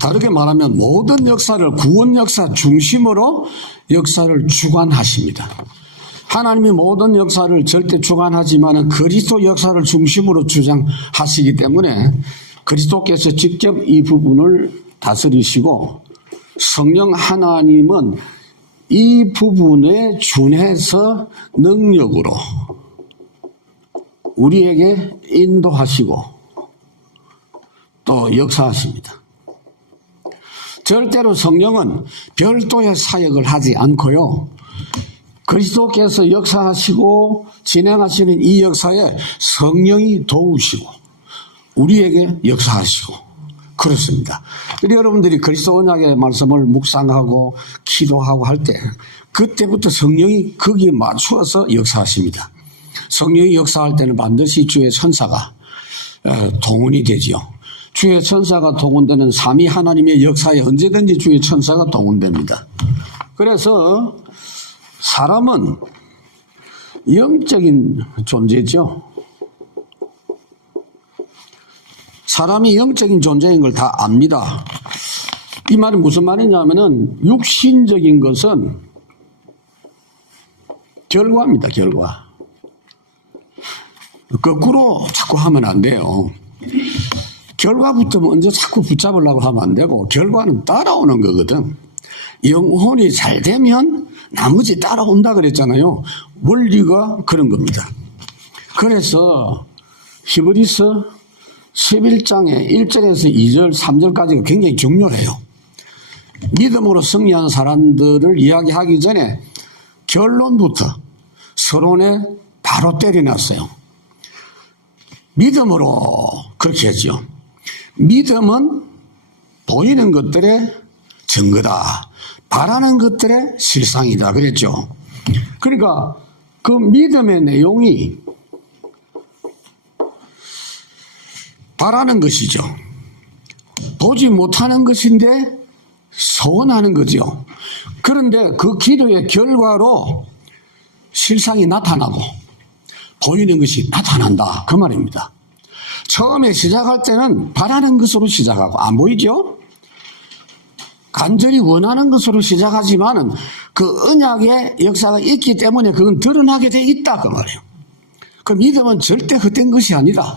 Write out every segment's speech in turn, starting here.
다르게 말하면 모든 역사를 구원 역사 중심으로 역사를 주관하십니다. 하나님이 모든 역사를 절대 주관하지만 그리스도 역사를 중심으로 주장하시기 때문에 그리스도께서 직접 이 부분을 다스리시고 성령 하나님은 이 부분에 준해서 능력으로 우리에게 인도하시고 또 역사하십니다. 절대로 성령은 별도의 사역을 하지 않고요. 그리스도께서 역사하시고 진행하시는 이 역사에 성령이 도우시고 우리에게 역사하시고 그렇습니다. 여러분들이 그리스도 언약의 말씀을 묵상하고 기도하고 할 때 그때부터 성령이 거기에 맞추어서 역사하십니다. 성령이 역사할 때는 반드시 주의 천사가 동원이 되지요. 주의 천사가 동원되는 삼위 하나님의 역사에 언제든지 주의 천사가 동원됩니다. 그래서 사람은 영적인 존재죠. 사람이 영적인 존재인 걸 다 압니다. 이 말이 무슨 말이냐면은 육신적인 것은 결과입니다. 결과. 거꾸로 자꾸 하면 안 돼요. 결과부터 먼저 자꾸 붙잡으려고 하면 안 되고 결과는 따라오는 거거든. 영혼이 잘 되면 나머지 따라온다 그랬잖아요. 원리가 그런 겁니다. 그래서 히브리서 11장의 1절에서 2절, 3절까지가 굉장히 중요해요. 믿음으로 승리한 사람들을 이야기하기 전에 결론부터 서론에 바로 때려놨어요. 믿음으로 그렇게 했죠. 믿음은 보이는 것들의 증거다. 바라는 것들의 실상이다. 그랬죠. 그러니까 그 믿음의 내용이 바라는 것이죠. 보지 못하는 것인데 소원하는 거죠. 그런데 그 기도의 결과로 실상이 나타나고 보이는 것이 나타난다. 그 말입니다. 처음에 시작할 때는 바라는 것으로 시작하고 안 보이죠? 간절히 원하는 것으로 시작하지만은 그 언약의 역사가 있기 때문에 그건 드러나게 돼 있다. 그 말이에요. 그 믿음은 절대 헛된 것이 아니다.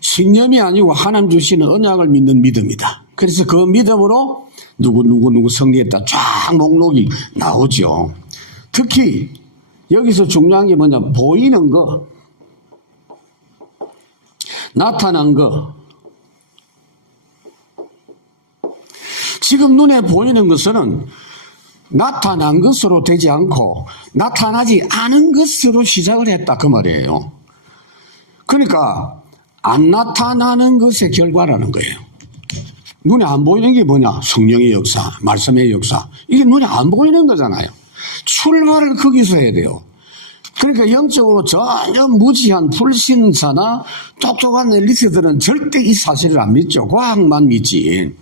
신념이 아니고 하나님 주시는 언약을 믿는 믿음이다. 그래서 그 믿음으로 누구 승리했다 쫙 목록이 나오죠. 특히 여기서 중요한 게 뭐냐, 보이는 거, 나타난 거. 지금 눈에 보이는 것은 나타난 것으로 되지 않고 나타나지 않은 것으로 시작을 했다 그 말이에요. 그러니까 안 나타나는 것의 결과라는 거예요. 눈에 안 보이는 게 뭐냐? 성령의 역사, 말씀의 역사. 이게 눈에 안 보이는 거잖아요. 출발을 거기서 해야 돼요. 그러니까 영적으로 전혀 무지한 불신자나 똑똑한 엘리트들은 절대 이 사실을 안 믿죠. 과학만 믿지.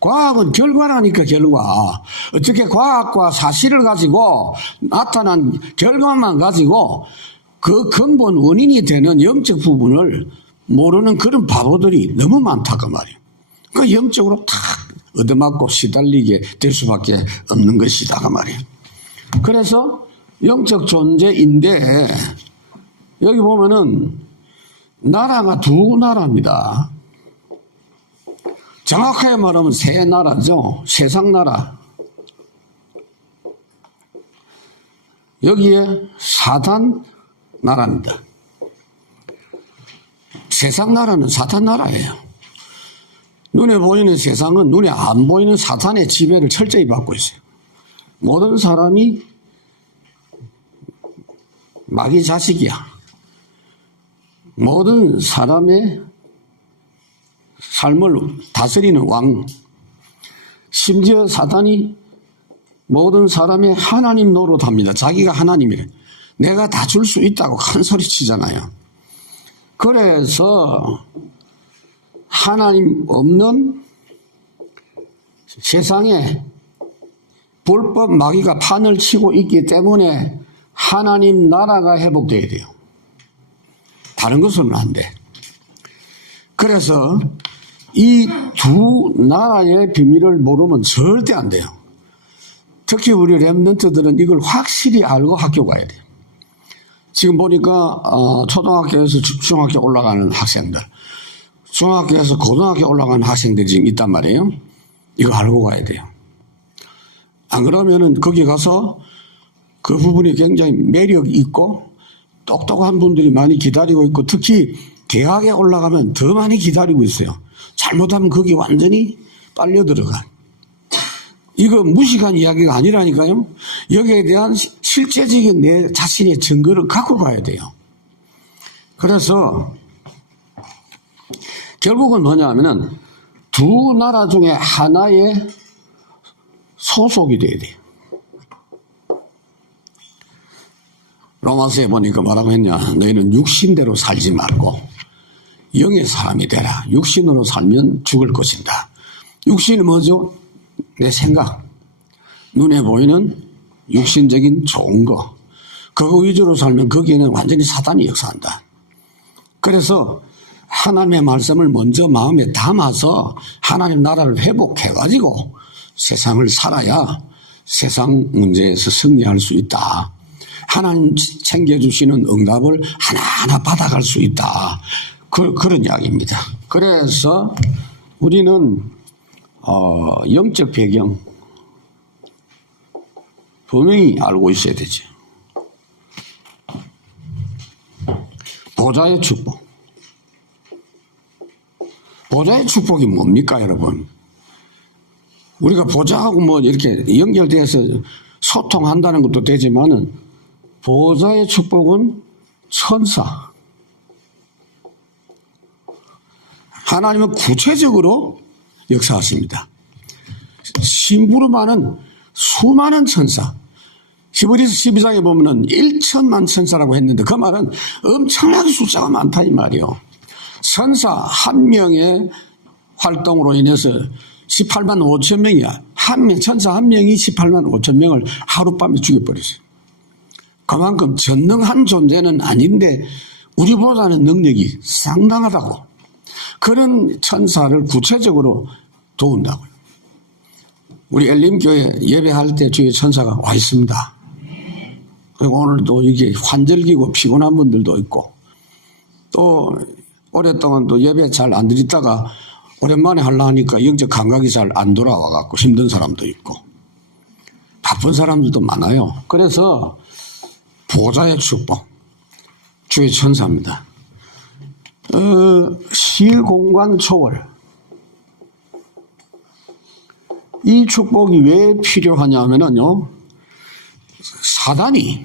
과학은 결과라니까 결과. 어떻게 과학과 사실을 가지고 나타난 결과만 가지고 그 근본 원인이 되는 영적 부분을 모르는 그런 바보들이 너무 많다 그 말이에요. 그 영적으로 탁 얻어맞고 시달리게 될 수밖에 없는 것이다 그 말이에요. 그래서 영적 존재인데 여기 보면은 나라가 두 나라입니다. 정확하게 말하면 세 나라죠. 세상 나라. 여기에 사단 나라입니다. 세상 나라는 사탄 나라예요. 눈에 보이는 세상은 눈에 안 보이는 사탄의 지배를 철저히 받고 있어요. 모든 사람이 마귀 자식이야. 모든 사람의 삶을 다스리는 왕. 심지어 사탄이 모든 사람의 하나님 노릇합니다. 자기가 하나님이래. 내가 다 줄 수 있다고 큰 소리 치잖아요. 그래서 하나님 없는 세상에 불법 마귀가 판을 치고 있기 때문에 하나님 나라가 회복돼야 돼요. 다른 것은 안 돼. 그래서 이 두 나라의 비밀을 모르면 절대 안 돼요. 특히 우리 랩런트들은 이걸 확실히 알고 학교 가야 돼요. 지금 보니까 초등학교에서 중학교 올라가는 학생들, 중학교에서 고등학교 올라가는 학생들이 지금 있단 말이에요. 이거 알고 가야 돼요. 안 그러면은 거기 가서 그 부분이 굉장히 매력 있고 똑똑한 분들이 많이 기다리고 있고, 특히 대학에 올라가면 더 많이 기다리고 있어요. 잘못하면 거기 완전히 빨려 들어가. 이거 무식한 이야기가 아니라니까요. 여기에 대한 실제적인 내 자신의 증거를 갖고 가야 돼요. 그래서 결국은 뭐냐면은 두 나라 중에 하나의 소속이 돼야 돼요. 로마서에 보니까 뭐라고 했냐. 너희는 육신대로 살지 말고 영의 사람이 되라. 육신으로 살면 죽을 것이다. 육신은 뭐죠? 내 생각, 눈에 보이는 육신적인 좋은 거, 그거 위주로 살면 거기에는 완전히 사단이 역사한다. 그래서 하나님의 말씀을 먼저 마음에 담아서 하나님 나라를 회복해가지고 세상을 살아야 세상 문제에서 승리할 수 있다. 하나님 챙겨주시는 응답을 하나하나 받아갈 수 있다. 그런 이야기입니다. 그래서 우리는 영적 배경 분명히 알고 있어야 되죠. 보좌의 축복. 보좌의 축복이 뭡니까, 여러분? 우리가 보좌하고 뭐 이렇게 연결돼서 소통한다는 것도 되지만은 보좌의 축복은 천사. 하나님은 구체적으로 역사하십니다. 심부름하는 수많은 천사. 히브리서 12장에 보면은 1천만 천사라고 했는데 그 말은 엄청나게 숫자가 많다 이 말이요. 천사 한 명의 활동으로 인해서 18만 5천 명이야. 천사 한 명이 18만 5천 명을 하룻밤에 죽여버렸어요. 그만큼 전능한 존재는 아닌데 우리보다는 능력이 상당하다고. 그런 천사를 구체적으로 도운다고요. 우리 엘림교회 예배할 때 주의 천사가 와 있습니다. 그리고 오늘도 이게 환절기고 피곤한 분들도 있고, 또 오랫동안 또 예배 잘 안 드리다가 오랜만에 하려니까 영적 감각이 잘 안 돌아와갖고 힘든 사람도 있고 바쁜 사람들도 많아요. 그래서 보좌의 축복, 주의 천사입니다. 시공간 초월. 이 축복이 왜 필요하냐 하면요, 사단이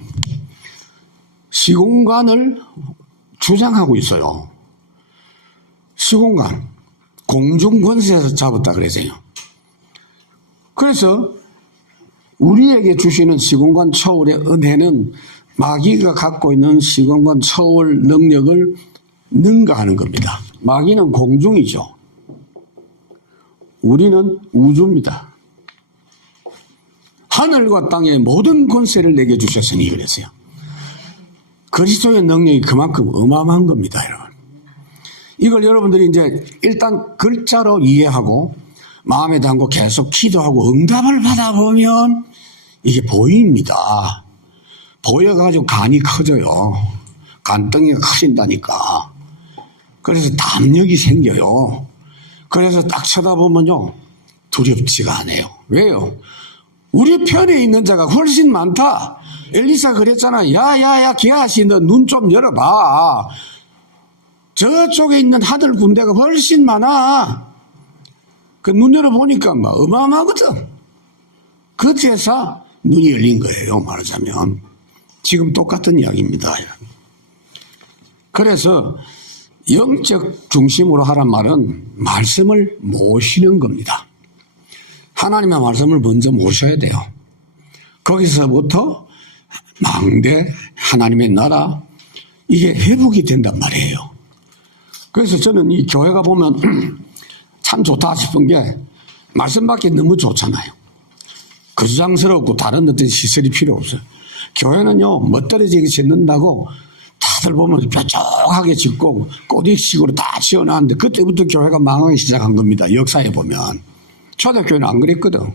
시공간을 주장하고 있어요. 시공간, 공중권세에서 잡았다 그러세요. 그래서 우리에게 주시는 시공간 초월의 은혜는 마귀가 갖고 있는 시공간 초월 능력을 능가하는 겁니다. 마귀는 공중이죠. 우리는 우주입니다. 하늘과 땅의 모든 권세를 내게 주셨으니 그랬어요. 그리스도의 능력이 그만큼 어마어마한 겁니다, 여러분. 이걸 여러분들이 이제 일단 글자로 이해하고 마음에 담고 계속 기도하고 응답을 받아보면 이게 보입니다. 보여가지고 간이 커져요. 간덩이가 커진다니까. 그래서 담력이 생겨요. 그래서 딱 쳐다보면요, 두렵지가 않아요. 왜요? 우리 편에 있는 자가 훨씬 많다. 엘리사 그랬잖아. 야야야 게하시, 너 눈 좀 열어봐. 저쪽에 있는 하늘 군대가 훨씬 많아. 그 눈 열어보니까 막 어마어마하거든. 그때서 눈이 열린 거예요, 말하자면. 지금 똑같은 이야기입니다. 그래서 영적 중심으로 하란 말은 말씀을 모시는 겁니다. 하나님의 말씀을 먼저 모셔야 돼요. 거기서부터 망대, 하나님의 나라, 이게 회복이 된단 말이에요. 그래서 저는 이 교회가 보면 참 좋다 싶은 게 말씀 받기 너무 좋잖아요. 거주장스럽고 다른 어떤 시설이 필요 없어요. 교회는요, 멋들어지게 짓는다고 다 다들 보면 뾰족하게 짓고 꼬리식으로 다 지어놨는데 그때부터 교회가 망하기 시작한 겁니다. 역사에 보면. 초대교회는 안 그랬거든.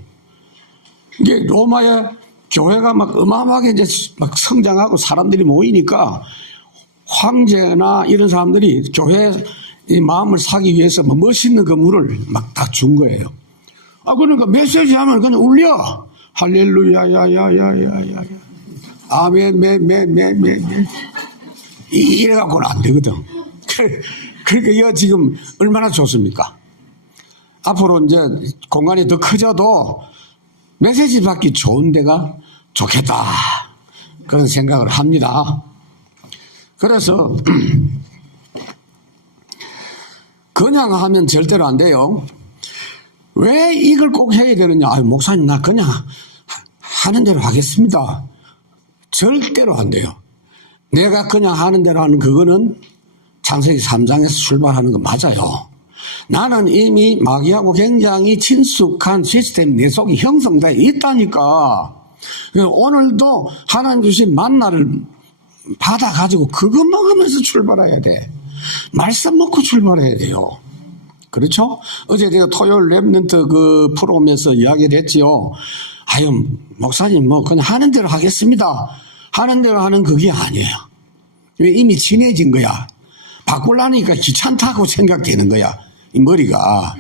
이게 로마의 교회가 막 어마어마하게 이제 막 성장하고 사람들이 모이니까 황제나 이런 사람들이 교회의 마음을 사기 위해서 뭐 멋있는 건물을 막 다 준 거예요. 그러니까 메시지 하면 그냥 울려. 할렐루야, 야야야야야. 아멘, 이래갖고는 안 되거든. 그러니까 이거 지금 얼마나 좋습니까? 앞으로 이제 공간이 더 커져도 메시지 받기 좋은 데가 좋겠다. 그런 생각을 합니다. 그래서 그냥 하면 절대로 안 돼요. 왜 이걸 꼭 해야 되느냐? 목사님 나 그냥 하는 대로 하겠습니다. 절대로 안 돼요. 내가 그냥 하는 대로 하는 그거는 창세기 3장에서 출발하는 거 맞아요. 나는 이미 마귀하고 굉장히 친숙한 시스템 내 속에 형성되어 있다니까. 오늘도 하나님 주신 만나를 받아가지고 그것 먹으면서 출발해야 돼. 말씀 먹고 출발해야 돼요. 그렇죠? 어제 제가 토요일 랩런트 그 프로그램에서 이야기를 했지요. 목사님 뭐 그냥 하는 대로 하겠습니다. 하는 대로 하는 그게 아니에요. 왜 이미 친해진 거야. 바꾸려니까 귀찮다고 생각되는 거야. 이 머리가.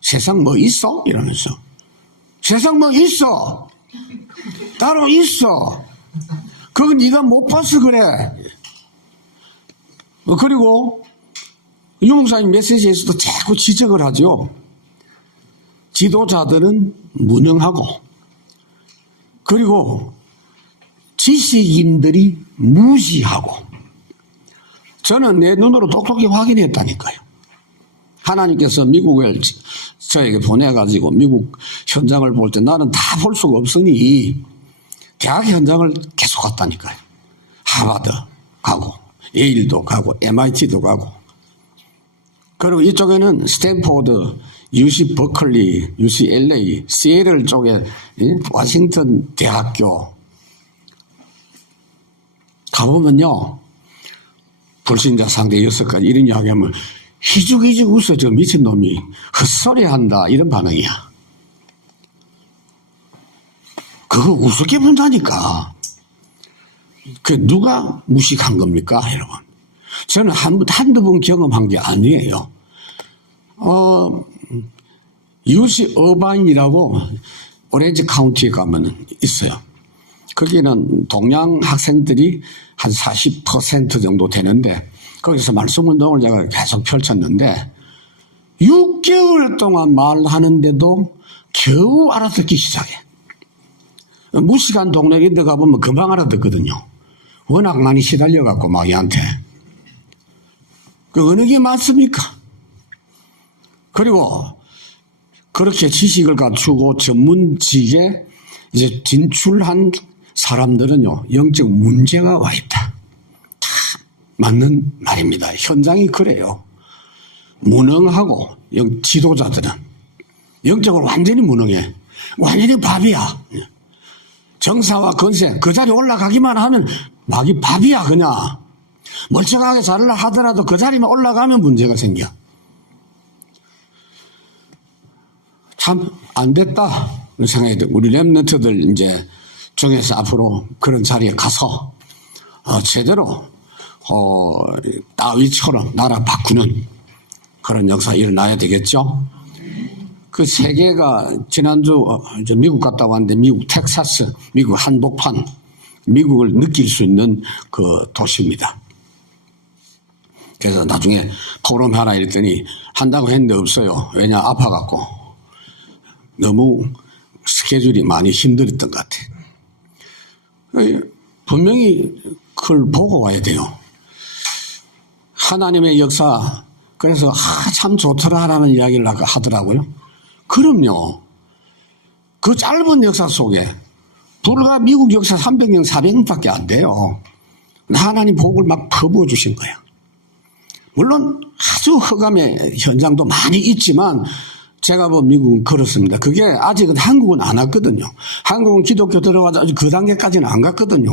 세상 뭐 있어? 이러면서. 세상 뭐 있어? 따로 있어. 그거 네가 못 봐서 그래. 그리고 유목사님 메시지에서도 자꾸 지적을 하죠. 지도자들은 무능하고 그리고 지식인들이 무시하고. 저는 내 눈으로 똑똑히 확인했다니까요. 하나님께서 미국을 저에게 보내가지고 미국 현장을 볼 때 나는 다 볼 수가 없으니 대학 현장을 계속 갔다니까요. 하버드 가고 예일도 가고 MIT도 가고. 그리고 이쪽에는 스탠포드, UC 버클리, UCLA, 시애틀 쪽에 워싱턴 대학교 가보면요. 불신자 상대 6가지 이런 이야기하면 희죽희죽 웃어. 저 미친놈이 헛소리한다 이런 반응이야. 그거 우습게 본다니까. 그 누가 무식한 겁니까 여러분? 저는 한두 번 경험한 게 아니에요. UC 어바인이라고 오렌지 카운티에 가면 있어요. 거기는 동양 학생들이 한 40% 정도 되는데 거기서 말씀운동을 제가 계속 펼쳤는데 6개월 동안 말하는데도 겨우 알아듣기 시작해. 무식한 동네 이런 데 가보면 금방 알아듣거든요. 워낙 많이 시달려갖고 마귀한테. 그 어느 게 맞습니까? 그리고 그렇게 지식을 갖추고 전문직에 이제 진출한 사람들은요, 영적 문제가 와 있다. 다 맞는 말입니다. 현장이 그래요. 무능하고 지도자들은 영적으로 완전히 무능해. 완전히 밥이야. 정사와 건세 그 자리에 올라가기만 하면 마귀 밥이야 그냥. 멀쩡하게 잘하려 하더라도 그 자리만 올라가면 문제가 생겨. 참 안 됐다 생각이 들어요. 우리 랩런트들 이제 중에서 앞으로 그런 자리에 가서 제대로 다윗처럼 나라 바꾸는 그런 역사 일어나야 되겠죠. 그 세계가 지난주 미국 갔다 왔는데 미국 텍사스, 미국 한복판, 미국을 느낄 수 있는 그 도시입니다. 그래서 나중에 포럼 하나 이랬더니 한다고 했는데 없어요. 왜냐 아파갖고 너무 스케줄이 많이 힘들었던 것 같아요. 분명히 그걸 보고 와야 돼요. 하나님의 역사. 그래서 참 좋더라라는 이야기를 하더라고요. 그럼요. 그 짧은 역사 속에 불과 미국 역사 300년, 400년밖에 안 돼요. 하나님 복을 막 퍼부어 주신 거예요. 물론 아주 흑암의 현장도 많이 있지만 제가 본 미국은 그렇습니다. 그게 아직은 한국은 안 왔거든요. 한국은 기독교 들어가자 그 단계까지는 안 갔거든요.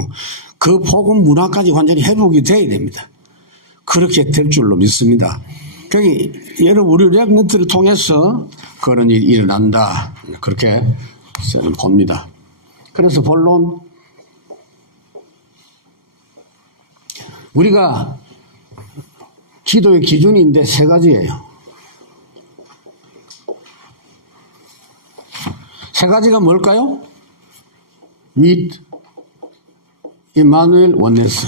그 복음 문화까지 완전히 회복이 돼야 됩니다. 그렇게 될 줄로 믿습니다. 그러니 여러분 우리 랩런트를 통해서 그런 일이 일어난다. 그렇게 저는 봅니다. 그래서 본론 우리가 기도의 기준인데 세 가지예요. 세 가지가 뭘까요? with 임마누엘 원네스.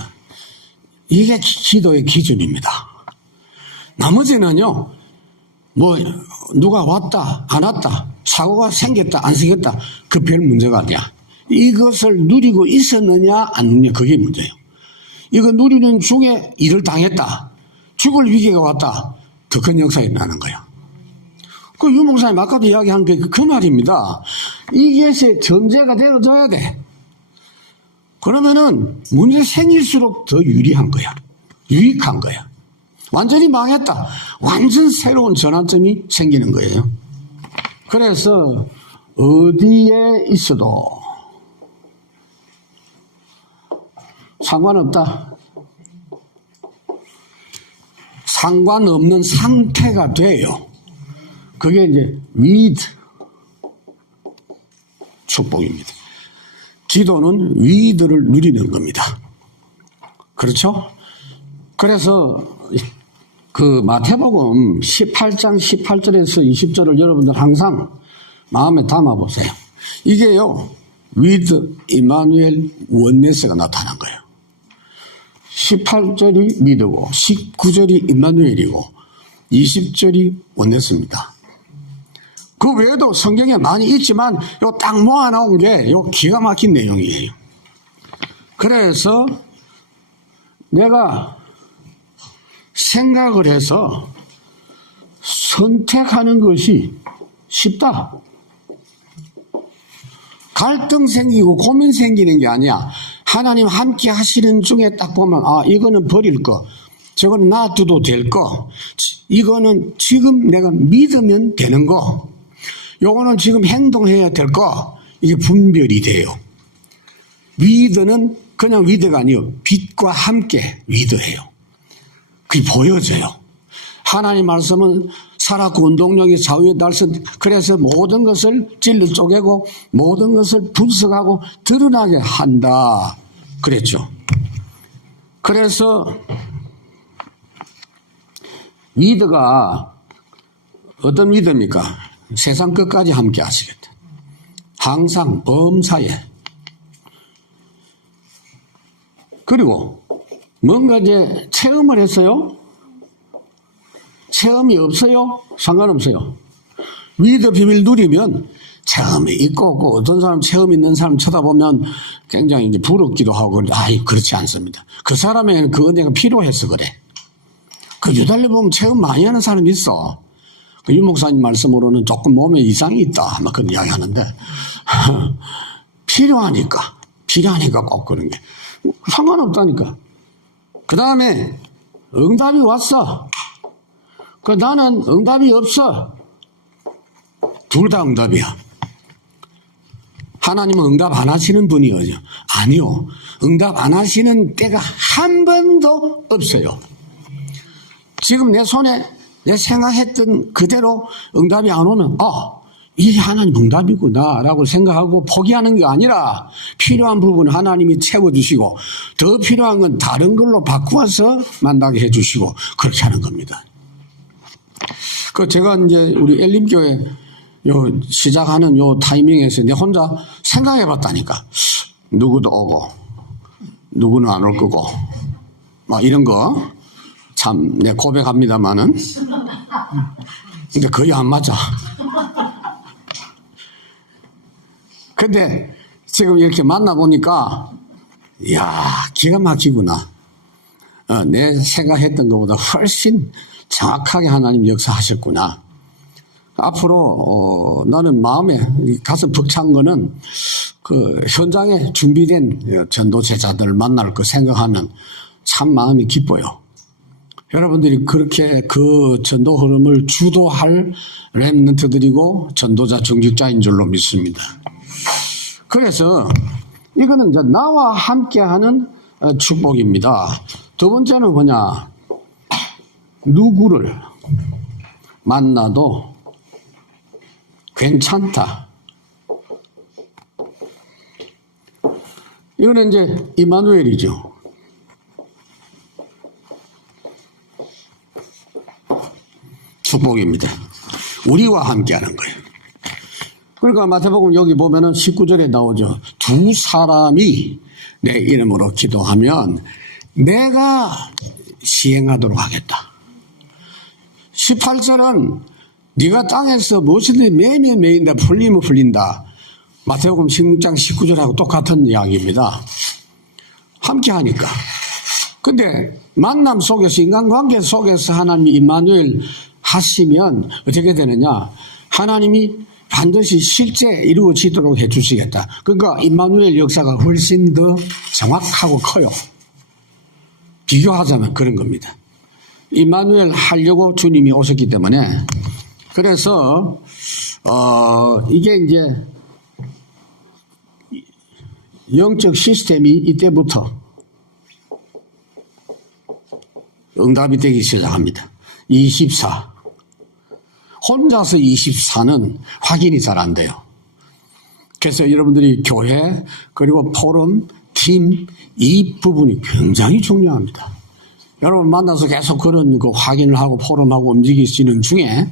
이게 기도의 기준입니다. 나머지는요, 뭐 누가 왔다 안 왔다 사고가 생겼다 안 생겼다 그 별 문제가 아니야. 이것을 누리고 있었느냐 안 누리냐 그게 문제예요. 이거 누리는 중에 일을 당했다 죽을 위기가 왔다 더 큰 역사가 일어나는 거야. 그 유목사님 아까도 이야기한 게 그 말입니다. 이게 전제가 되어져야 돼. 그러면은 문제 생길수록 더 유리한 거야. 유익한 거야. 완전히 망했다. 완전 새로운 전환점이 생기는 거예요. 그래서 어디에 있어도 상관없다. 상관없는 상태가 돼요. 그게 이제 with 축복입니다. 기도는 with를 누리는 겁니다. 그렇죠? 그래서 그 마태복음 18장 18절에서 20절을 여러분들 항상 마음에 담아보세요. 이게요, with 임마누엘 원네스가 나타난 거예요. 18절이 믿고 19절이 임마누엘이고 20절이 원네스입니다. 그 외에도 성경에 많이 있지만 요 딱 모아놓은 게 요 기가 막힌 내용이에요. 그래서 내가 생각을 해서 선택하는 것이 쉽다. 갈등 생기고 고민 생기는 게 아니야. 하나님 함께 하시는 중에 딱 보면 아 이거는 버릴 거, 저거는 놔둬도 될 거, 이거는 지금 내가 믿으면 되는 거, 요거는 지금 행동해야 될 거, 이게 분별이 돼요. 위드는 그냥 위드가 아니에요. 빛과 함께 위드해요. 그게 보여져요. 하나님 말씀은 살았고 운동력이 좌우의 날선. 그래서 모든 것을 진리 쪼개고 모든 것을 분석하고 드러나게 한다 그랬죠. 그래서 위드가 어떤 위드입니까? 세상 끝까지 함께 하시겠다. 항상 범사에. 그리고 뭔가 이제 체험을 했어요? 체험이 없어요? 상관없어요. 위드 비밀 누리면 체험이 있고 없고, 어떤 사람 체험 있는 사람 쳐다보면 굉장히 이제 부럽기도 하고, 아이, 그렇지 않습니다. 그 사람에게는 그 은혜가 필요해서 그래. 그 유달리 보면 체험 많이 하는 사람이 있어. 그 유목사님 말씀으로는 조금 몸에 이상이 있다. 막 그런 이야기 하는데, 필요하니까 꼭 그런 게. 상관없다니까. 그 다음에 응답이 왔어. 그 나는 응답이 없어. 둘 다 응답이야. 하나님은 응답 안 하시는 분이요? 아니요. 응답 안 하시는 때가 한 번도 없어요. 지금 내 손에 내 생각했던 그대로 응답이 안 오면 이게 하나님 응답이구나 라고 생각하고 포기하는 게 아니라 필요한 부분 하나님이 채워주시고 더 필요한 건 다른 걸로 바꾸어서 만나게 해주시고 그렇게 하는 겁니다. 그 제가 이제 우리 엘림교회 시작하는 요 타이밍에서 내 혼자 생각해 봤다니까. 누구도 오고 누구는 안 올 거고 막 이런 거 참 내 고백합니다만은 근데 거의 안 맞아. 근데 지금 이렇게 만나보니까 이야 기가 막히구나. 내 생각했던 것보다 훨씬 정확하게 하나님 역사하셨구나. 앞으로 나는 마음에 가슴 벅찬 거는 그 현장에 준비된 전도 제자들을 만날 거 생각하면 참 마음이 기뻐요. 여러분들이 그렇게 그 전도 흐름을 주도할 렘넌트들이고 전도자 정직자인 줄로 믿습니다. 그래서 이거는 이제 나와 함께하는 축복입니다. 두 번째는 뭐냐? 누구를 만나도 괜찮다. 이거는 이제 임마누엘이죠. 축복입니다. 우리와 함께하는 거예요. 그러니까 마태복음 여기 보면은 19절에 나오죠. 두 사람이 내 이름으로 기도하면 내가 시행하도록 하겠다. 18절은 네가 땅에서 무엇이든지 매면 매인다, 풀리면 풀린다. 마태복음 16장 19절하고 똑같은 이야기입니다. 함께 하니까. 근데 만남 속에서, 인간관계 속에서 하나님이 임마누엘 하시면 어떻게 되느냐? 하나님이 반드시 실제 이루어지도록 해주시겠다. 그러니까 임마누엘 역사가 훨씬 더 정확하고 커요. 비교하자면 그런 겁니다. 임마누엘 하려고 주님이 오셨기 때문에. 그래서 이게 이제 영적 시스템이 이때부터 응답이 되기 시작합니다. 24. 혼자서 24는 확인이 잘 안 돼요. 그래서 여러분들이 교회 그리고 포럼, 팀 이 부분이 굉장히 중요합니다. 여러분 만나서 계속 그런 그 확인을 하고 포럼하고 움직이시는 중에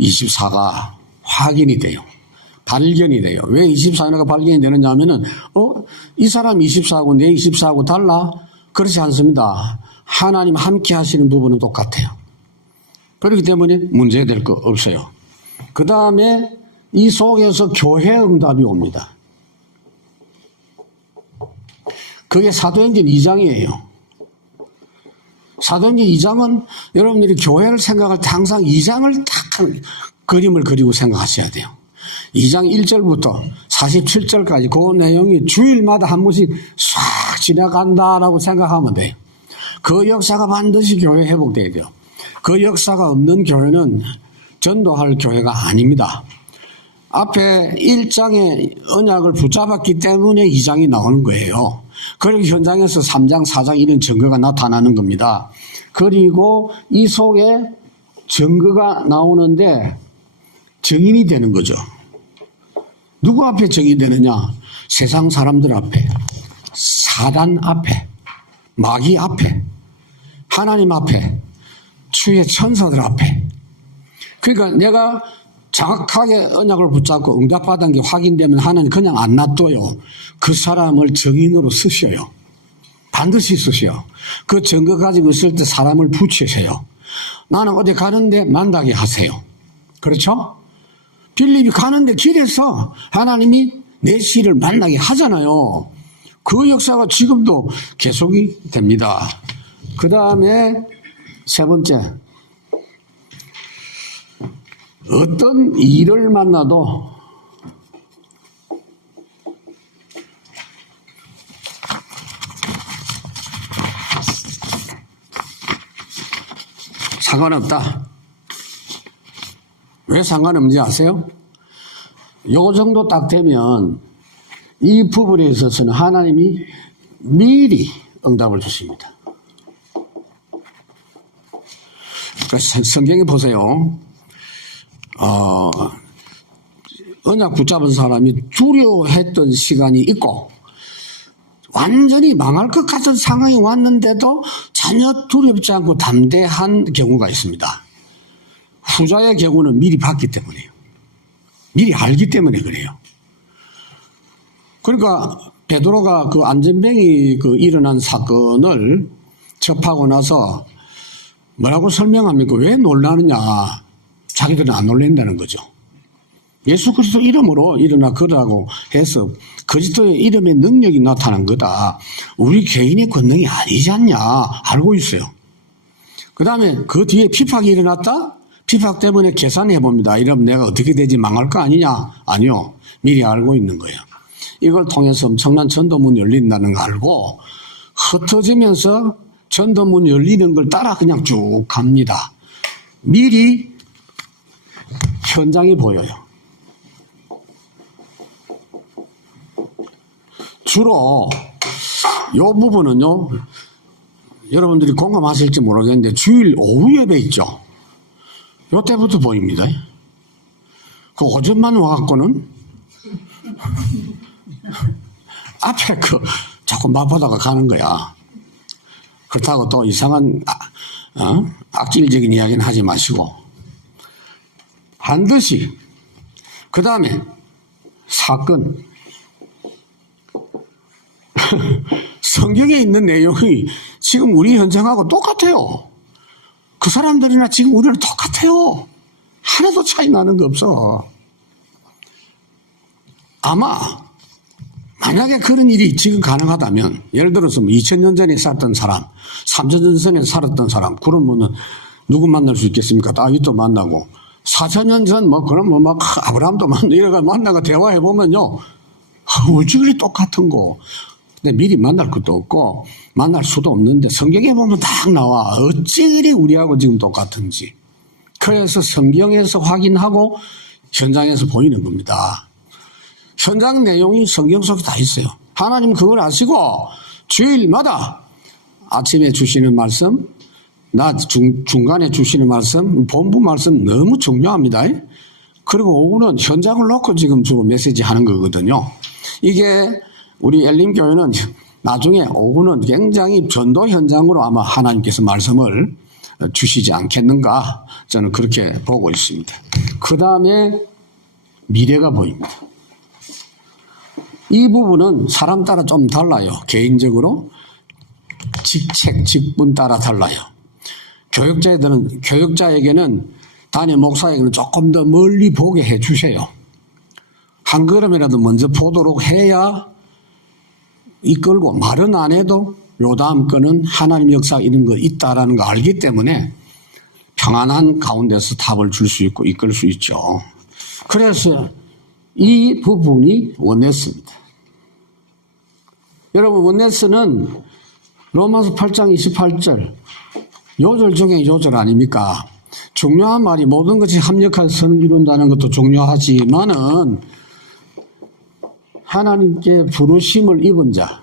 24가 확인이 돼요. 발견이 돼요. 왜 24가 발견이 되느냐 하면은 이 사람 24하고 내 24하고 달라? 그렇지 않습니다. 하나님 함께 하시는 부분은 똑같아요. 그렇기 때문에 문제될 거 없어요. 그 다음에 이 속에서 교회 응답이 옵니다. 그게 사도행전 2장이에요. 사도행전 2장은 여러분들이 교회를 생각할 때 항상 2장을 딱 그림을 그리고 생각하셔야 돼요. 2장 1절부터 47절까지 그 내용이 주일마다 한 번씩 싹 지나간다라고 생각하면 돼요. 그 역사가 반드시 교회 회복돼야 돼요. 그 역사가 없는 교회는 전도할 교회가 아닙니다. 앞에 1장의 언약을 붙잡았기 때문에 2장이 나오는 거예요. 그리고 현장에서 3장, 4장 이런 증거가 나타나는 겁니다. 그리고 이 속에 증거가 나오는데 증인이 되는 거죠. 누구 앞에 증인이 되느냐? 세상 사람들 앞에, 사단 앞에, 마귀 앞에, 하나님 앞에, 주의 천사들 앞에. 그러니까 내가 정확하게 언약을 붙잡고 응답받은 게 확인되면 하나님 그냥 안 놔둬요. 그 사람을 증인으로 쓰셔요. 반드시 쓰셔요. 그 증거 가지고 있을 때 사람을 붙이세요. 나는 어디 가는데 만나게 하세요. 그렇죠? 빌립이 가는데 길에서 하나님이 내 씨를 만나게 하잖아요. 그 역사가 지금도 계속이 됩니다. 그 다음에 세 번째, 어떤 일을 만나도 상관없다. 왜 상관없는지 아세요? 요 정도 딱 되면 이 부분에 있어서는 하나님이 미리 응답을 주십니다. 그러니까 성경에 보세요. 언약 붙잡은 사람이 두려워했던 시간이 있고 완전히 망할 것 같은 상황이 왔는데도 전혀 두렵지 않고 담대한 경우가 있습니다. 후자의 경우는 미리 봤기 때문이에요. 미리 알기 때문에 그래요. 그러니까 베드로가 그 안전병이 그 일어난 사건을 접하고 나서 뭐라고 설명합니까? 왜 놀라느냐? 자기들은 안 놀란다는 거죠. 예수 그리스도 이름으로 일어나 그러라고 해서 그리스도의 이름의 능력이 나타난 거다. 우리 개인의 권능이 아니지 않냐 알고 있어요. 그 다음에 그 뒤에 피팍이 일어났다? 피팍 때문에 계산해 봅니다. 이러면 내가 어떻게 되지 망할 거 아니냐? 아니요. 미리 알고 있는 거예요. 이걸 통해서 엄청난 전도문이 열린다는 거 알고 흩어지면서 전도문 열리는 걸 따라 그냥 쭉 갑니다. 미리 현장이 보여요. 주로 이 부분은요, 여러분들이 공감하실지 모르겠는데 주일 오후 예배 있죠. 이때부터 보입니다. 그 오전만 와갖고는 앞에 자꾸 맛보다가 가는 거야. 그렇다고 또 이상한 악질적인 이야기는 하지 마시고 반드시 그 다음에 사건 성경에 있는 내용이 지금 우리 현장하고 똑같아요. 그 사람들이나 지금 우리랑 똑같아요. 하나도 차이 나는 거 없어. 아마 만약에 그런 일이 지금 가능하다면 예를 들어서 2000년 전에 살았던 사람 3000년 전에 살았던 사람 그러면은 누구 만날 수 있겠습니까? 다윗도 만나고 4000년 전 그럼 막 아브라함도 만나고 이래가 만나가 대화해보면요 어찌 그리 똑같은 거. 근데 미리 만날 것도 없고 만날 수도 없는데 성경에 보면 딱 나와. 어찌 그리 우리하고 지금 똑같은지. 그래서 성경에서 확인하고 현장에서 보이는 겁니다. 현장 내용이 성경 속에 다 있어요. 하나님 그걸 아시고 주일마다 아침에 주시는 말씀, 중간에 주시는 말씀, 본부 말씀 너무 중요합니다. 그리고 오후는 현장을 놓고 지금 주로 메시지 하는 거거든요. 이게 우리 엘림교회는 나중에 오후는 굉장히 전도 현장으로 아마 하나님께서 말씀을 주시지 않겠는가 저는 그렇게 보고 있습니다. 그 다음에 미래가 보입니다. 이 부분은 사람 따라 좀 달라요. 개인적으로 직책, 직분 따라 달라요. 교육자에게는 담임 목사에게는 조금 더 멀리 보게 해 주세요. 한 걸음이라도 먼저 보도록 해야 이끌고 말은 안 해도 요 다음 거는 하나님 역사 이런 거 있다라는 거 알기 때문에 평안한 가운데서 답을 줄 수 있고 이끌 수 있죠. 그래서 이 부분이 원네스입니다. 여러분 원네스는 로마서 8장 28절 요절 중에 요절 아닙니까? 중요한 말이 모든 것이 합력한 선을 이룬다는 것도 중요하지만은 하나님께 부르심을 입은 자,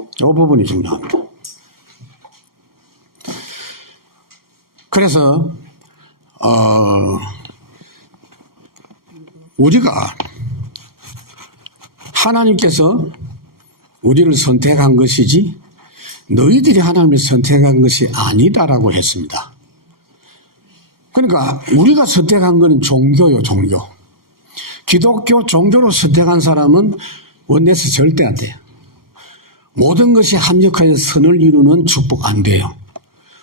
이 부분이 중요합니다. 그래서 우리가 하나님께서 우리를 선택한 것이지 너희들이 하나님을 선택한 것이 아니다라고 했습니다. 그러니까 우리가 선택한 것은 종교요, 종교. 기독교 종교로 선택한 사람은 원내에서 절대 안 돼요. 모든 것이 합력하여 선을 이루는 축복 안 돼요.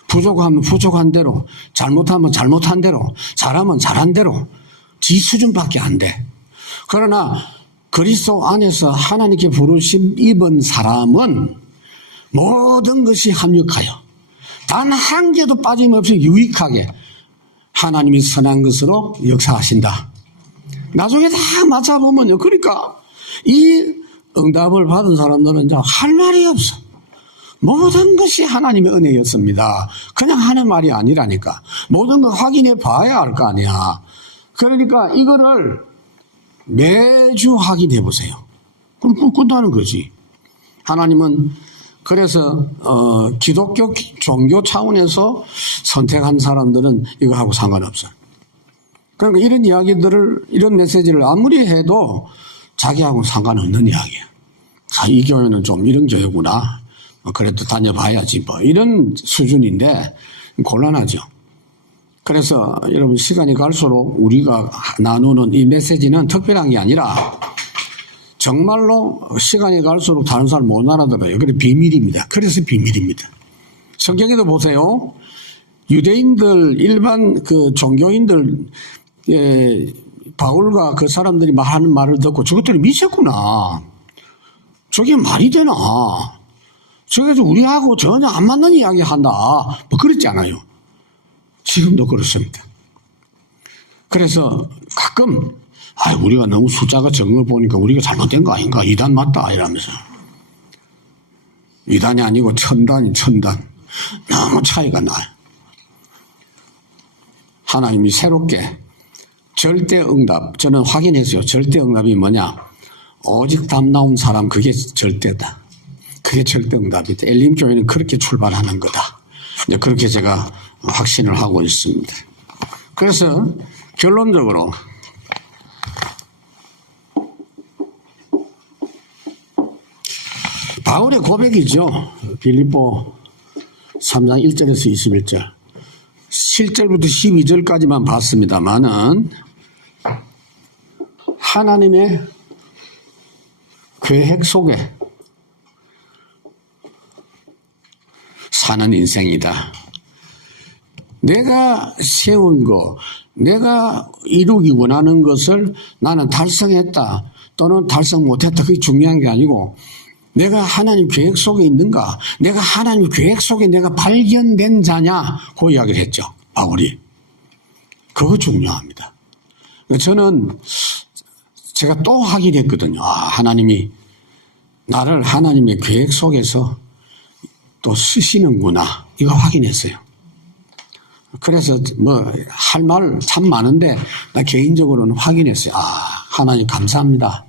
부족하면 부족한 대로, 잘못하면 잘못한 대로, 잘하면 잘한 대로 지 수준밖에 안 돼. 그러나 그리스도 안에서 하나님께 부르심 입은 사람은 모든 것이 합력하여 단 한 개도 빠짐없이 유익하게 하나님이 선한 것으로 역사하신다. 나중에 다 맞아보면요. 그러니까 이 응답을 받은 사람들은 이제 할 말이 없어. 모든 것이 하나님의 은혜였습니다. 그냥 하는 말이 아니라니까. 모든 걸 확인해 봐야 할 거 아니야. 그러니까 이거를 매주 확인해 보세요. 그럼 끝나는 거지. 하나님은 그래서 기독교 종교 차원에서 선택한 사람들은 이거하고 상관없어요. 그러니까 이런 이야기들을 이런 메시지를 아무리 해도 자기하고 상관없는 이야기예요. 이 교회는 좀 이런 교회구나. 그래도 다녀봐야지 뭐 이런 수준인데 곤란하죠. 그래서 여러분 시간이 갈수록 우리가 나누는 이 메시지는 특별한 게 아니라 정말로 시간이 갈수록 다른 사람 못 알아들어요. 그래 비밀입니다. 그래서 비밀입니다. 성경에도 보세요. 유대인들 일반 그 종교인들 바울과 그 사람들이 말하는 말을 듣고 저것들이 미쳤구나. 저게 말이 되나. 저게 우리하고 전혀 안 맞는 이야기 한다. 뭐 그랬지 않아요. 지금도 그렇습니다. 그래서 가끔 우리가 너무 숫자가 적은 걸 보니까 우리가 잘못된 거 아닌가. 이단 맞다 이러면서. 위단이 아니고 천단이 천단. 너무 차이가 나요. 하나님이 새롭게 절대응답, 저는 확인했어요. 절대응답이 뭐냐? 오직 답 나온 사람, 그게 절대다. 그게 절대응답이다. 엘림교회는 그렇게 출발하는 거다. 이제 그렇게 제가 확신을 하고 있습니다. 그래서 결론적으로 바울의 고백이죠. 빌립보 3장 1절에서 21절. 7절부터 12절까지만 봤습니다만은 하나님의 계획 속에 사는 인생이다. 내가 세운 거, 내가 이루기 원하는 것을 나는 달성했다 또는 달성 못했다. 그게 중요한 게 아니고 내가 하나님 계획 속에 있는가? 내가 하나님 계획 속에 내가 발견된 자냐? 그 이야기를 했죠. 바울이. 그거 중요합니다. 저는 제가 또 확인했거든요. 하나님이 나를 하나님의 계획 속에서 또 쓰시는구나. 이거 확인했어요. 그래서 할 말 참 많은데 나 개인적으로는 확인했어요. 하나님 감사합니다.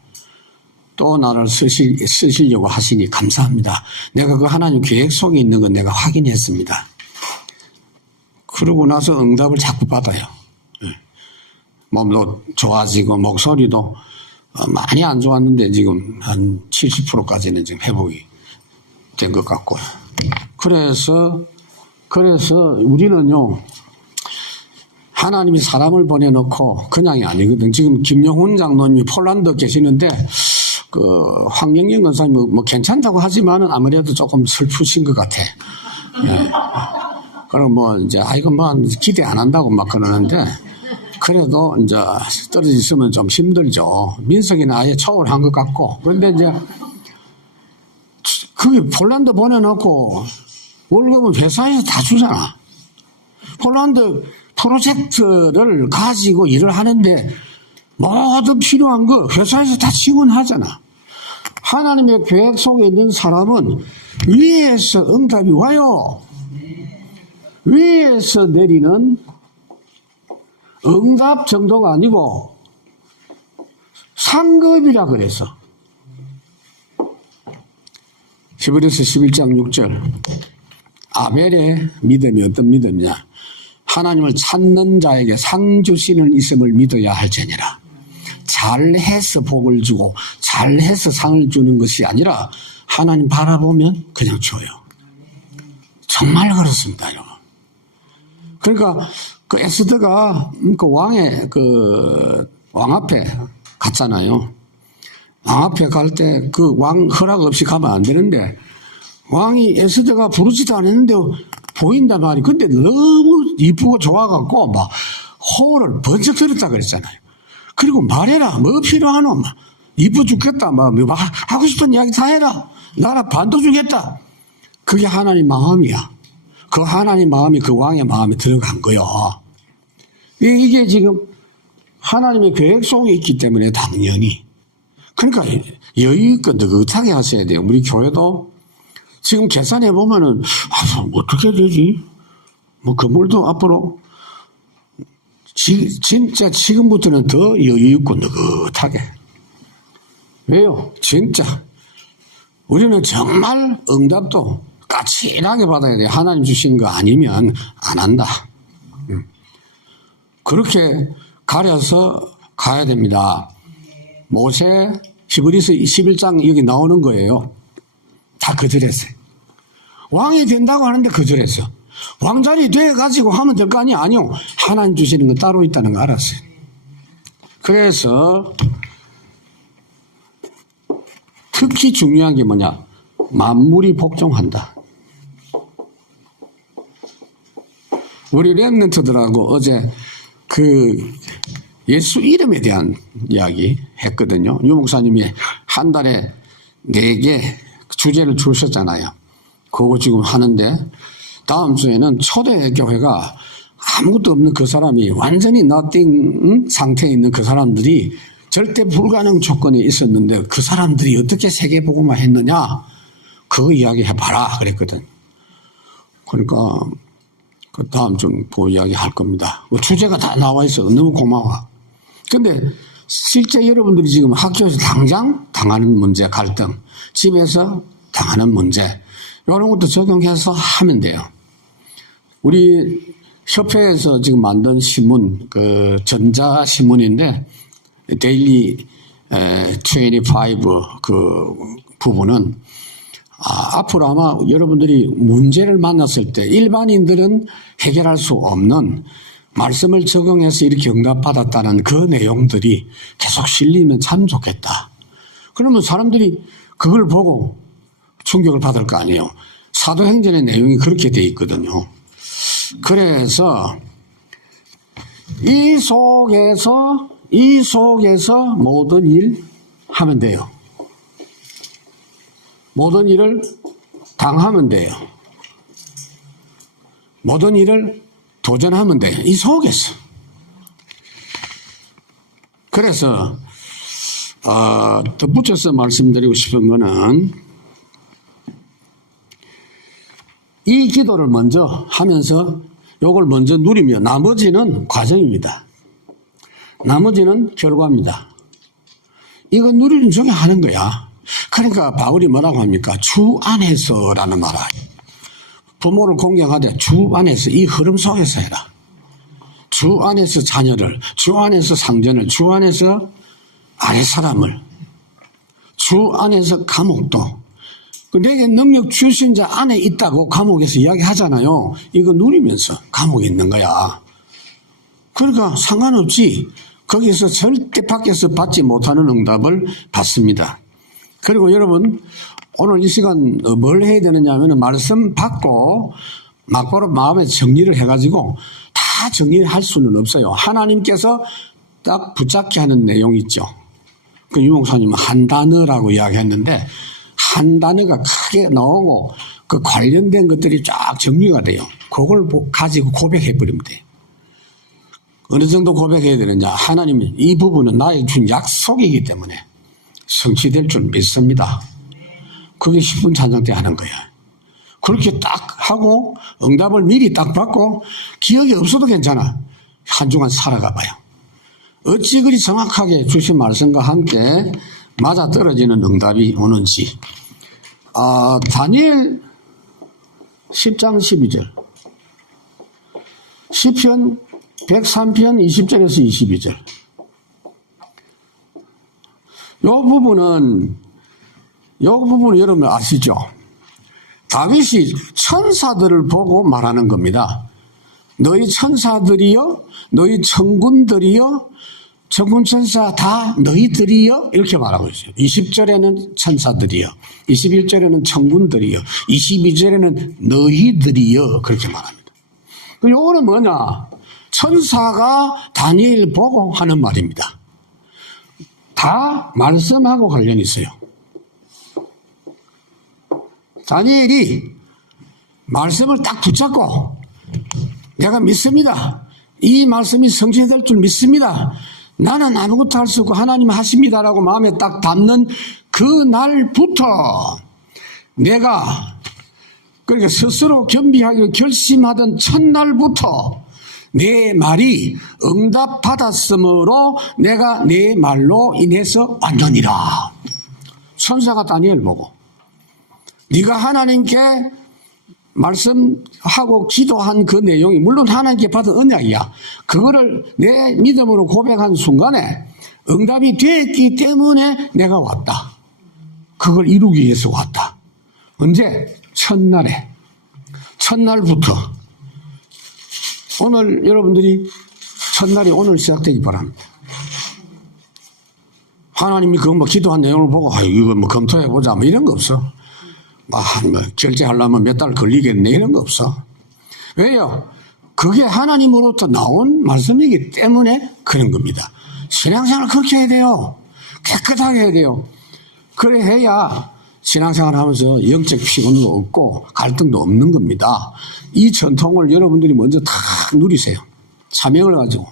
또 나를 쓰시려고 하시니 감사합니다. 내가 그 하나님 계획 속에 있는 건 내가 확인했습니다. 그러고 나서 응답을 자꾸 받아요. 몸도 좋아지고 목소리도 많이 안 좋았는데 지금 한 70%까지는 지금 회복이 된 것 같고요. 그래서 우리는요, 하나님이 사람을 보내놓고 그냥이 아니거든. 지금 김영훈 장로님이 폴란드 계시는데 황영경 권사님 괜찮다고 하지만은 아무래도 조금 슬프신 것 같아. 예. 그럼 이제 이거 기대 안 한다고 막 그러는데 그래도 이제 떨어졌으면 좀 힘들죠. 민석이는 아예 초월한 것 같고. 그런데 이제 그게 폴란드 보내놓고 월급은 회사에서 다 주잖아. 폴란드 프로젝트를 가지고 일을 하는데 모든 필요한 거 회사에서 다 지원하잖아. 하나님의 계획 속에 있는 사람은 위에서 응답이 와요. 위에서 내리는 응답 정도가 아니고 상급이라 그래서. 히브리서 11장 6절. 아벨의 믿음이 어떤 믿음이냐? 하나님을 찾는 자에게 상 주시는 있음을 믿어야 할지니라. 잘해서 복을 주고 잘해서 상을 주는 것이 아니라 하나님 바라보면 그냥 줘요. 정말 그렇습니다, 여러분. 그러니까 그 에스더가 왕의 왕 앞에 갔잖아요. 왕 앞에 갈 때 그 왕 허락 없이 가면 안 되는데 왕이 에스더가 부르지도 않았는데 보인단 말이. 근데 너무 이쁘고 좋아갖고 막 호를 번쩍 들었다 그랬잖아요. 그리고 말해라. 뭐 필요하노? 이쁘 죽겠다. 하고 싶은 이야기 다 해라. 나라 반도 주겠다. 그게 하나님 마음이야. 그 하나님 마음이 그 왕의 마음에 들어간 거요. 이게 지금 하나님의 계획 속에 있기 때문에 당연히. 그러니까 여유있고 느긋하게 하셔야 돼요. 우리 교회도 지금 계산해 보면은 어떻게 되지? 건물도 앞으로 진짜 지금부터는 더 여유있고 느긋하게. 왜요? 진짜 우리는 정말 응답도 까칠하게 받아야 돼요. 하나님 주신 거 아니면 안 한다. 그렇게 가려서 가야 됩니다. 모세 히브리서 21장 여기 나오는 거예요. 다 거절했어요. 왕이 된다고 하는데 거절했어. 왕자리 돼가지고 하면 될 거 아니야? 아니요. 하나님 주시는 건 따로 있다는 거 알았어요. 그래서 특히 중요한 게 뭐냐? 만물이 복종한다. 우리 렘넌트들하고 어제 예수 이름에 대한 이야기 했거든요. 유 목사님이 한 달에 4개 주제를 주셨잖아요. 그거 지금 하는데 다음 주에는 초대교회가 아무것도 없는 그 사람이 완전히 nothing 상태에 있는 그 사람들이 절대 불가능 조건에 있었는데 그 사람들이 어떻게 세계복음화 했느냐? 그거 이야기해봐라 그랬거든. 그러니까 그 다음 좀 그 이야기 할 겁니다. 주제가 다 나와 있어. 너무 고마워. 근데 실제 여러분들이 지금 학교에서 당장 당하는 문제, 갈등, 집에서 당하는 문제, 이런 것도 적용해서 하면 돼요. 우리 협회에서 지금 만든 신문, 그 전자신문인데, 데일리 25 그 부분은 앞으로 아마 여러분들이 문제를 만났을 때 일반인들은 해결할 수 없는 말씀을 적용해서 이렇게 응답받았다는 그 내용들이 계속 실리면 참 좋겠다. 그러면 사람들이 그걸 보고 충격을 받을 거 아니에요. 사도행전의 내용이 그렇게 돼 있거든요. 그래서 이 속에서 모든 일 하면 돼요. 모든 일을 당하면 돼요. 모든 일을 도전하면 돼요. 이 속에서. 그래서 덧붙여서 말씀드리고 싶은 거는 이 기도를 먼저 하면서 요걸 먼저 누리며 나머지는 과정입니다. 나머지는 결과입니다. 이거 누리는 중에 하는 거야. 그러니까 바울이 뭐라고 합니까? 주 안에서라는 말을 해요. 부모를 공경하되 주 안에서, 이 흐름 속에서 해라. 주 안에서 자녀를, 주 안에서 상전을, 주 안에서 아랫사람을, 주 안에서 감옥도, 내게 능력 주신 자 안에 있다고 감옥에서 이야기하잖아요. 이거 누리면서 감옥에 있는 거야. 그러니까 상관없지. 거기서 절대 밖에서 받지 못하는 응답을 받습니다. 그리고 여러분, 오늘 이 시간 뭘 해야 되느냐 하면 말씀 받고 막바로 마음에 정리를 해가지고 다 정리할 수는 없어요. 하나님께서 딱 붙잡게 하는 내용이 있죠. 그 유목사님은 한 단어라고 이야기했는데 한 단어가 크게 나오고 그 관련된 것들이 쫙 정리가 돼요. 그걸 가지고 고백해버리면 돼요. 어느 정도 고백해야 되느냐. 하나님이 이 부분은 나에게 준 약속이기 때문에 성취될 줄 믿습니다. 그게 10분 찬양 때 하는 거야. 그렇게 딱 하고 응답을 미리 딱 받고 기억이 없어도 괜찮아. 한 주간 살아가 봐요. 어찌 그리 정확하게 주신 말씀과 함께 맞아떨어지는 응답이 오는지. 다니엘 10장 12절, 시편 103편 20절에서 22절. 요 부분은 여러분 아시죠? 다윗이 천사들을 보고 말하는 겁니다. 너희 천사들이여, 너희 천군들이여, 천군천사 다 너희들이여, 이렇게 말하고 있어요. 20절에는 천사들이여, 21절에는 천군들이여, 22절에는 너희들이여, 그렇게 말합니다. 요거는 뭐냐? 천사가 다니엘 보고 하는 말입니다. 다 말씀하고 관련이 있어요. 다니엘이 말씀을 딱 붙잡고 내가 믿습니다. 이 말씀이 성취될 줄 믿습니다. 나는 아무것도 할 수 없고 하나님 하십니다라고 마음에 딱 담는 그 날부터 내가 그러니까 스스로 겸비하기로 결심하던 첫날부터 내 말이 응답받았으므로 내가 내 말로 인해서 완전이라. 천사가 다니엘 보고 네가 하나님께 말씀하고 기도한 그 내용이 물론 하나님께 받은 언약이야. 그거를 내 믿음으로 고백한 순간에 응답이 됐기 때문에 내가 왔다. 그걸 이루기 위해서 왔다. 언제? 첫날부터. 오늘 여러분들이 첫날이 오늘 시작되기 바랍니다. 하나님이 그 기도한 내용을 보고 이거 검토해보자 이런 거 없어. 결제하려면 몇 달 걸리겠네 이런 거 없어. 왜요? 그게 하나님으로부터 나온 말씀이기 때문에 그런 겁니다. 신앙생활 그렇게 해야 돼요. 깨끗하게 해야 돼요. 그래 해야 신앙생활 하면서 영적 피곤도 없고 갈등도 없는 겁니다. 이 전통을 여러분들이 먼저 다 누리세요. 사명을 가지고.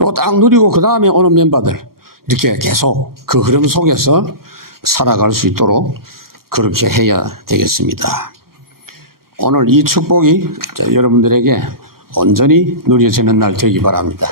이거 딱 누리고 그 다음에 오는 멤버들 이렇게 계속 그 흐름 속에서 살아갈 수 있도록 그렇게 해야 되겠습니다. 오늘 이 축복이 여러분들에게 온전히 누려지는 날 되기 바랍니다.